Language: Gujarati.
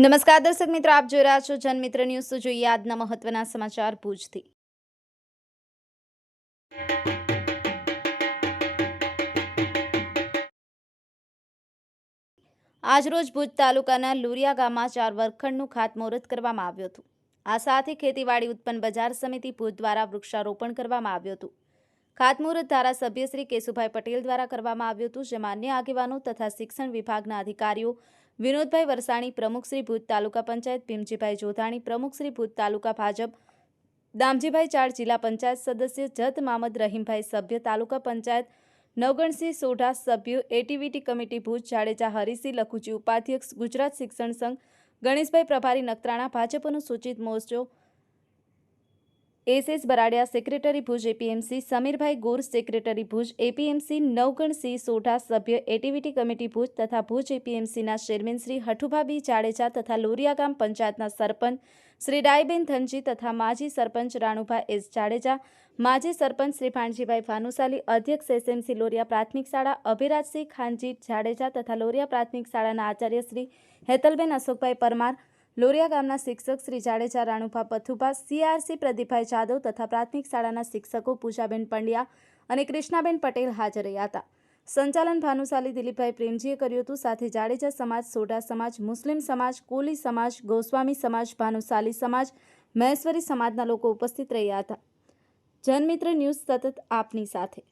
નમસ્કાર દર્શક મિત્રો, આપ જોઈ રહ્યા છો જનમિત્ર ન્યૂઝ। તો જોઈએ આજના મહત્વના સમાચાર ભુજથી। આજરોજ ભુજ તાલુકાના લુરિયા ગામમાં 4 વર્ગખંડનું ખાતમુહૂર્ત કરવામાં આવ્યું હતું। આ સાથે ખેતીવાડી ઉત્પન્ન બજાર સમિતિ ભુજ દ્વારા વૃક્ષારોપણ કરવામાં આવ્યું હતું। ખાતમુહૂર્ત ધારાસભ્ય શ્રી કેશુભાઈ પટેલ દ્વારા કરવામાં આવ્યું હતું, જેમાં અન્ય આગેવાનો તથા શિક્ષણ વિભાગના અધિકારીઓ વિનોદભાઈ વરસાણી, પ્રમુખ શ્રી ભુજ તાલુકા પંચાયત ભીમજીભાઈ જોધાણી, પ્રમુખ શ્રી ભુજ તાલુકા ભાજપ દામજીભાઈ ચાડ, જિલ્લા પંચાયત સદસ્ય જત મામદ રહીમભાઈ, સભ્ય તાલુકા પંચાયત નવગણસિંહ સોઢા, સભ્યો એટીવીટી કમિટી ભુજ જાડેજા હરિસિંહ, લખુજી ઉપાધ્યક્ષ ગુજરાત શિક્ષણ સંઘ ગણેશભાઈ પ્રભારી નખત્રાણા, ભાજપનું સૂચિત મોરચો એસએસ બરાડિયા, સેક્રેટરી ભુજ એપીએમસી સમીરભાઈ ગોર, સેક્રેટરી ભુજ એપીએમસી નવગણસિંહ સોઢા, સભ્ય એટીવીટી કમિટી ભુજ તથા ભુજ એપીએમસીના ચેરમેન શ્રી હઠુભાબી જાડેજા તથા લોરિયા ગામ પંચાયતના સરપંચ શ્રી ડાયબેન ધનજી તથા માજી સરપંચ રાણુભાઈ એસ જાડેજા, માજી સરપંચ શ્રી ભાણજીભાઈ ભાનુશાલી, અધ્યક્ષ એસએમસી લોરિયા પ્રાથમિક શાળા અભિરાજસિંહ ખાનજી જાડેજા તથા લોરિયા પ્રાથમિક શાળાના આચાર્ય શ્રી હેતલબેન અશોકભાઈ પરમાર, લોરિયા ગામના શિક્ષક શ્રી જાડેજા રાણુભા પથુભા, સીઆરસી પ્રદીપભાઈ જાદવ તથા પ્રાથમિક શાળાના શિક્ષકો પૂજાબેન પંડ્યા અને કૃષ્ણાબેન પટેલ હાજર રહ્યા હતા। સંચાલન ભાનુશાલી દિલીપભાઈ પ્રેમજીએ કર્યું હતું। સાથે જાડેજા સમાજ, સોઢા સમાજ, મુસ્લિમ સમાજ, કોલી સમાજ, ગોસ્વામી સમાજ, ભાનુશાલી સમાજ, મહેશ્વરી સમાજના લોકો ઉપસ્થિત રહ્યા હતા। જનમિત્ર ન્યૂઝ સતત આપની સાથે।